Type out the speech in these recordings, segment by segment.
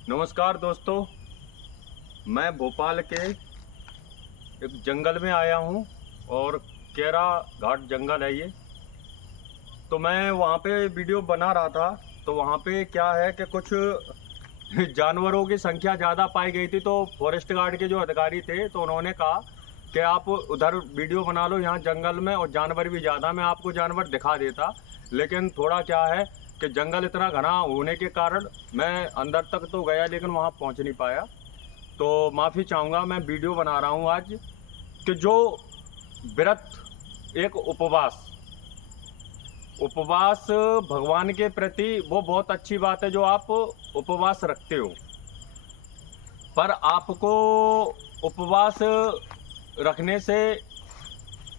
नमस्कार दोस्तों, मैं भोपाल के एक जंगल में आया हूँ और केरा घाट जंगल है ये। तो मैं वहाँ पे वीडियो बना रहा था। तो वहाँ पे क्या है कि कुछ जानवरों की संख्या ज़्यादा पाई गई थी। तो फॉरेस्ट गार्ड के जो अधिकारी थे तो उन्होंने कहा कि आप उधर वीडियो बना लो, यहाँ जंगल में और जानवर भी ज़्यादा, मैं आपको जानवर दिखा देता। लेकिन थोड़ा क्या है कि जंगल इतना घना होने के कारण मैं अंदर तक तो गया लेकिन वहाँ पहुँच नहीं पाया। तो माफ़ी चाहूँगा, मैं वीडियो बना रहा हूँ आज कि जो व्रत, एक उपवास उपवास भगवान के प्रति वो बहुत अच्छी बात है जो आप उपवास रखते हो। पर आपको उपवास रखने से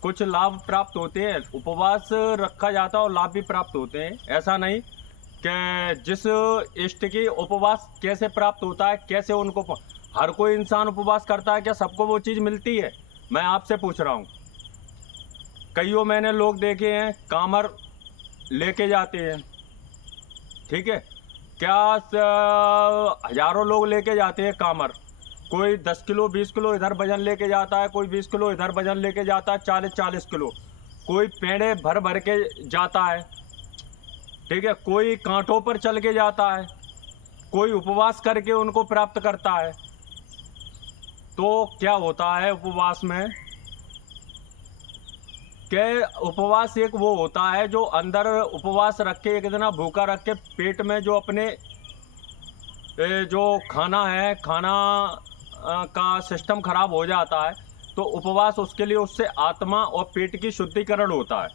कुछ लाभ प्राप्त होते हैं। उपवास रखा जाता है और लाभ भी प्राप्त होते हैं। ऐसा नहीं कि जिस इष्ट की उपवास कैसे प्राप्त होता है, कैसे उनको हर कोई इंसान उपवास करता है, क्या सबको वो चीज़ मिलती है? मैं आपसे पूछ रहा हूँ। कईयों मैंने लोग देखे हैं कामर लेके जाते हैं, ठीक है, क्या हजारों लोग लेके जाते हैं कामर। कोई 10 किलो 20 किलो इधर वजन लेके जाता है, कोई 20 किलो इधर वजन लेके जाता है, 40 किलो। कोई पेड़े भर भर के जाता है, ठीक है, कोई कांटों पर चल के जाता है, कोई उपवास करके उनको प्राप्त करता है। तो क्या होता है उपवास में कि उपवास एक वो होता है जो अंदर उपवास रख के, एक दिन भूखा रख के पेट में जो अपने जो खाना है, खाना का सिस्टम खराब हो जाता है। तो उपवास उसके लिए, उससे आत्मा और पेट की शुद्धिकरण होता है।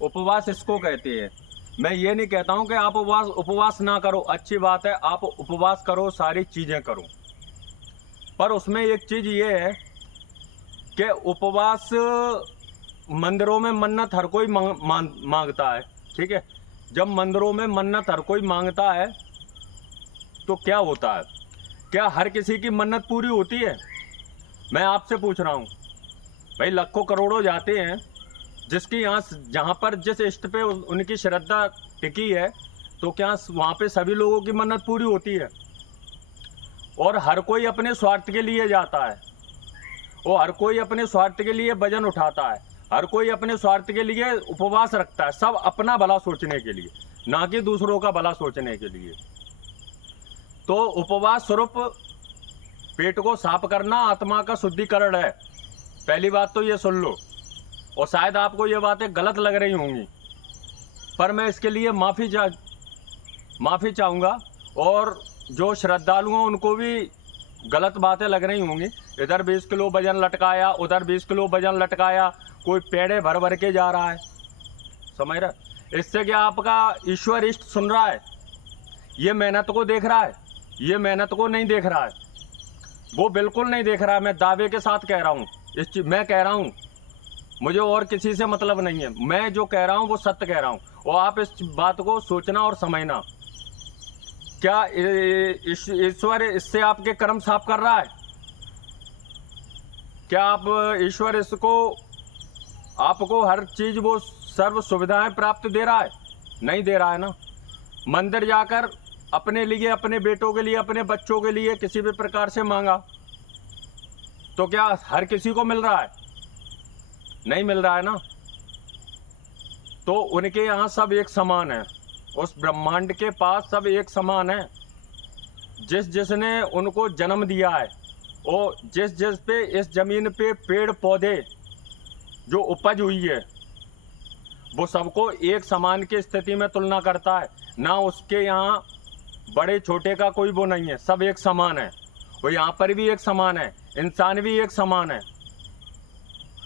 उपवास इसको कहते हैं। मैं ये नहीं कहता हूँ कि आप उपवास ना करो, अच्छी बात है, आप उपवास करो, सारी चीज़ें करो। पर उसमें एक चीज़ ये है कि उपवास मंदिरों में मन्नत हर कोई मांगता है, ठीक है। जब मंदिरों में मन्नत हर कोई मांगता है तो क्या होता है? क्या हर किसी की मन्नत पूरी होती है? मैं आपसे पूछ रहा हूँ भाई। लाखों करोड़ों जाते हैं, जिसकी यहाँ जहाँ पर जिस इष्ट पे उनकी श्रद्धा टिकी है, तो क्या वहाँ पे सभी लोगों की मन्नत पूरी होती है? और हर कोई अपने स्वार्थ के लिए जाता है, और हर कोई अपने स्वार्थ के लिए वजन उठाता है, हर कोई अपने स्वार्थ के लिए उपवास रखता है, सब अपना भला सोचने के लिए, ना कि दूसरों का भला सोचने के लिए। तो उपवास स्वरूप पेट को साफ करना आत्मा का शुद्धिकरण है। पहली बात तो ये सुन लो। और शायद आपको ये बातें गलत लग रही होंगी, पर मैं इसके लिए माफ़ी चाहूँगा। और जो श्रद्धालु हैं उनको भी गलत बातें लग रही होंगी। इधर 20 किलो वजन लटकाया, उधर 20 किलो वजन लटकाया, कोई पेड़े भर भर के जा रहा है, समझ रहे? इससे क्या आपका ईश्वर इष्ट सुन रहा है? ये मेहनत को देख रहा है? ये मेहनत को नहीं देख रहा है, वो बिल्कुल नहीं देख रहा है। मैं दावे के साथ कह रहा हूँ, मैं कह रहा हूँ, मुझे और किसी से मतलब नहीं है। मैं जो कह रहा हूँ वो सत्य कह रहा हूँ, और आप इस बात को सोचना और समझना। क्या ईश्वर इससे आपके कर्म साफ कर रहा है? क्या आप ईश्वर इसको आपको हर चीज़ वो सर्व सुविधाएं प्राप्त दे रहा है? नहीं दे रहा है ना। मंदिर जाकर अपने लिए, अपने बेटों के लिए, अपने बच्चों के लिए किसी भी प्रकार से मांगा, तो क्या हर किसी को मिल रहा है? नहीं मिल रहा है ना। तो उनके यहाँ सब एक समान है, उस ब्रह्मांड के पास सब एक समान है। जिसने उनको जन्म दिया है, और जिस पे इस जमीन पे पेड़ पौधे जो उपज हुई है, वो सबको एक समान की स्थिति में तुलना करता है ना। उसके यहाँ बड़े छोटे का कोई वो नहीं है, सब एक समान है। और यहाँ पर भी एक समान है, इंसान भी एक समान है।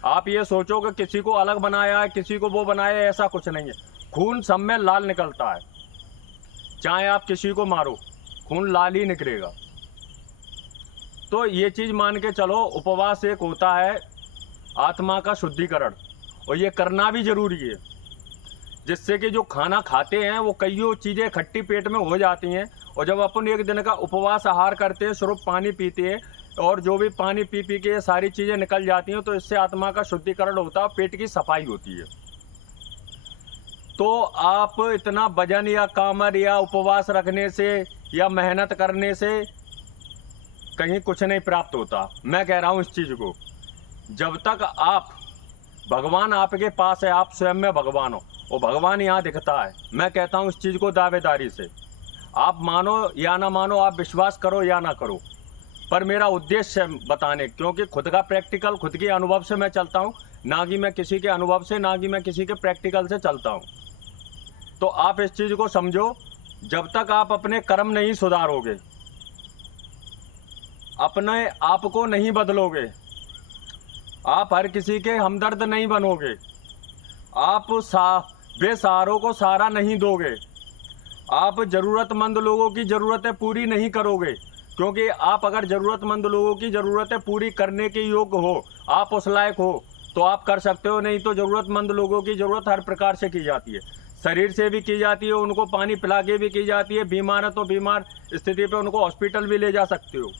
आप ये सोचो कि किसी को अलग बनाया है, किसी को वो बनाया है, ऐसा कुछ नहीं है। खून सब में लाल निकलता है, चाहे आप किसी को मारो, खून लाल ही निकलेगा। तो ये चीज़ मान के चलो, उपवास एक होता है आत्मा का शुद्धिकरण, और ये करना भी जरूरी है, जिससे कि जो खाना खाते हैं वो कईयों चीज़ें खट्टी पेट में हो जाती हैं। और जब अपन एक दिन का उपवास आहार करते हैं, सिर्फ पानी पीते हैं, और जो भी पानी पी के ये सारी चीज़ें निकल जाती हैं, तो इससे आत्मा का शुद्धिकरण होता है, पेट की सफाई होती है। तो आप इतना वजन या कामर या उपवास रखने से या मेहनत करने से कहीं कुछ नहीं प्राप्त होता। मैं कह रहा हूँ इस चीज़ को, जब तक आप भगवान आपके पास है, आप स्वयं में भगवान हो, और भगवान यहाँ दिखता है। मैं कहता हूँ इस चीज़ को दावेदारी से, आप मानो या ना मानो, आप विश्वास करो या ना करो, पर मेरा उद्देश्य है बताने, क्योंकि खुद का प्रैक्टिकल, खुद के अनुभव से मैं चलता हूँ, ना कि मैं किसी के अनुभव से, ना कि मैं किसी के प्रैक्टिकल से चलता हूँ। तो आप इस चीज़ को समझो, जब तक आप अपने कर्म नहीं सुधारोगे, अपने आप को नहीं बदलोगे, आप हर किसी के हमदर्द नहीं बनोगे, आप बेसहारों को सहारा नहीं दोगे, आप ज़रूरतमंद लोगों की ज़रूरतें पूरी नहीं करोगे, क्योंकि आप अगर ज़रूरतमंद लोगों की ज़रूरतें पूरी करने के योग्य हो, आप उस लायक हो, तो आप कर सकते हो। नहीं तो ज़रूरतमंद लोगों की ज़रूरत हर प्रकार से की जाती है, शरीर से भी की जाती है, उनको पानी पिला के भी की जाती है, बीमार है तो बीमार स्थिति पे उनको हॉस्पिटल भी ले जा सकते हो।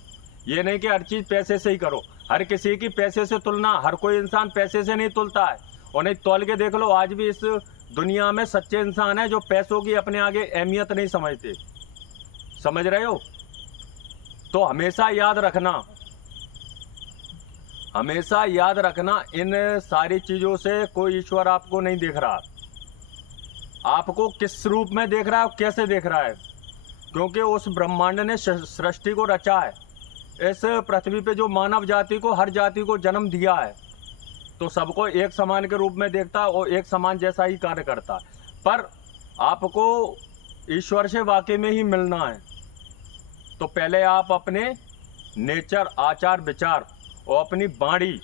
ये नहीं कि हर चीज़ पैसे से ही करो, हर किसी की पैसे से तुलना, हर कोई इंसान पैसे से नहीं तुलता है। और नहीं तौल के देख लो, आज भी इस दुनिया में सच्चे इंसान है जो पैसों की अपने आगे अहमियत नहीं समझते। समझ रहे हो? तो हमेशा याद रखना, हमेशा याद रखना, इन सारी चीज़ों से कोई ईश्वर आपको नहीं देख रहा। आपको किस रूप में देख रहा है, कैसे देख रहा है, क्योंकि उस ब्रह्मांड ने सृष्टि को रचा है। इस पृथ्वी पे जो मानव जाति को, हर जाति को जन्म दिया है, तो सबको एक समान के रूप में देखता है और एक समान जैसा ही कार्य करता है। पर आपको ईश्वर से वाकई में ही मिलना है, तो पहले आप अपने नेचर, आचार विचार और अपनी वाणी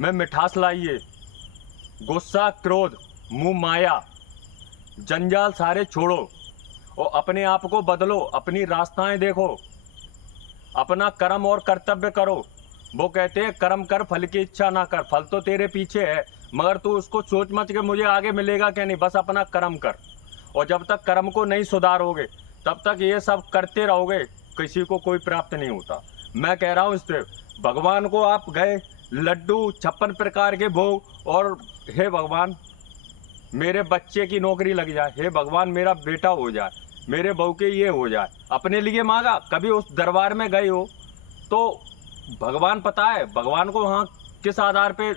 में मिठास लाइए। गुस्सा, क्रोध, मुँह माया, जंजाल सारे छोड़ो और अपने आप को बदलो, अपनी रास्ताएं देखो, अपना कर्म और कर्तव्य करो। वो कहते हैं कर्म कर, फल की इच्छा ना कर। फल तो तेरे पीछे है, मगर तू उसको सोच मच के मुझे आगे मिलेगा क्या नहीं, बस अपना कर्म कर। और जब तक कर्म को नहीं सुधारोगे, तब तक ये सब करते रहोगे, किसी को कोई प्राप्त नहीं होता। मैं कह रहा हूँ इससे, भगवान को आप गए लड्डू, 56 प्रकार के भोग, और हे भगवान मेरे बच्चे की नौकरी लग जाए, हे भगवान मेरा बेटा हो जाए, मेरे बहू के ये हो जाए, अपने लिए मांगा। कभी उस दरबार में गए हो तो भगवान पता है भगवान को वहाँ किस आधार पे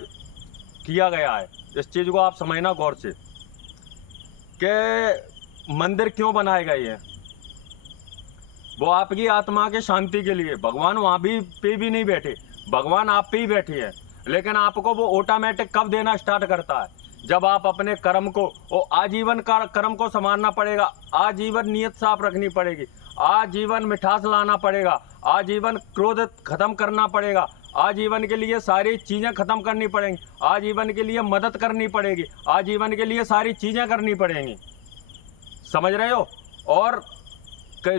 किया गया है, इस चीज़ को आप समझना गौर से, कि मंदिर क्यों बनाए गए हैं। वो आपकी आत्मा के शांति के लिए। भगवान वहाँ भी नहीं बैठे, भगवान आप पे ही बैठे हैं, लेकिन आपको वो ऑटोमेटिक कब देना स्टार्ट करता है, जब आप अपने कर्म को, और आजीवन का कर्म को संभालना पड़ेगा, आजीवन नियत साफ रखनी पड़ेगी, आजीवन मिठास लाना पड़ेगा, आजीवन क्रोध खत्म करना पड़ेगा, आजीवन के लिए सारी चीज़ें खत्म करनी पड़ेंगी, आजीवन के लिए मदद करनी पड़ेगी, आजीवन के लिए सारी चीज़ें करनी पड़ेंगी। समझ रहे हो? और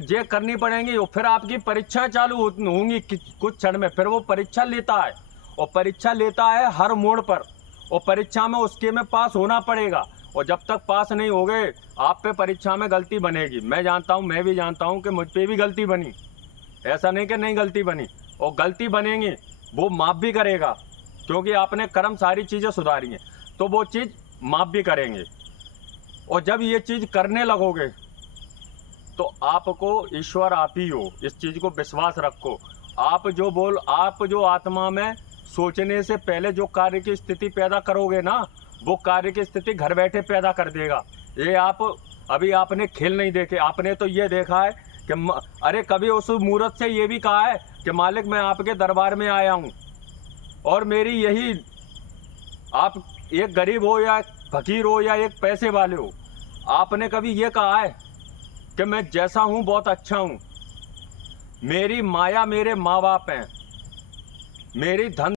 ये करनी पड़ेंगी, और फिर आपकी परीक्षा चालू होंगी कुछ क्षण में। फिर वो परीक्षा लेता है, और परीक्षा लेता है हर मोड़ पर, और परीक्षा में उसके में पास होना पड़ेगा। और जब तक पास नहीं हो गए, आप पे परीक्षा में गलती बनेगी। मैं जानता हूँ, मैं भी जानता हूँ कि मुझ पे भी गलती बनी, ऐसा नहीं कि नहीं गलती बनी, और गलती बनेगी, वो माफ़ भी करेगा, क्योंकि आपने कर्म सारी चीज़ें सुधारी हैं, तो वो चीज़ माफ़ भी करेंगे। और जब ये चीज़ करने लगोगे, तो आपको ईश्वर आप ही हो, इस चीज़ को विश्वास रखो। आप जो आत्मा में सोचने से पहले जो कार्य की स्थिति पैदा करोगे ना, वो कार्य की स्थिति घर बैठे पैदा कर देगा। ये आप अभी आपने खेल नहीं देखे, आपने तो ये देखा है कि अरे कभी उस मूर्त से ये भी कहा है कि मालिक मैं आपके दरबार में आया हूँ, और मेरी यही, आप एक गरीब हो या फकीर हो या एक पैसे वाले हो, आपने कभी ये कहा है कि मैं जैसा हूँ बहुत अच्छा हूँ, मेरी माया मेरे माँ बाप हैं, मेरी धन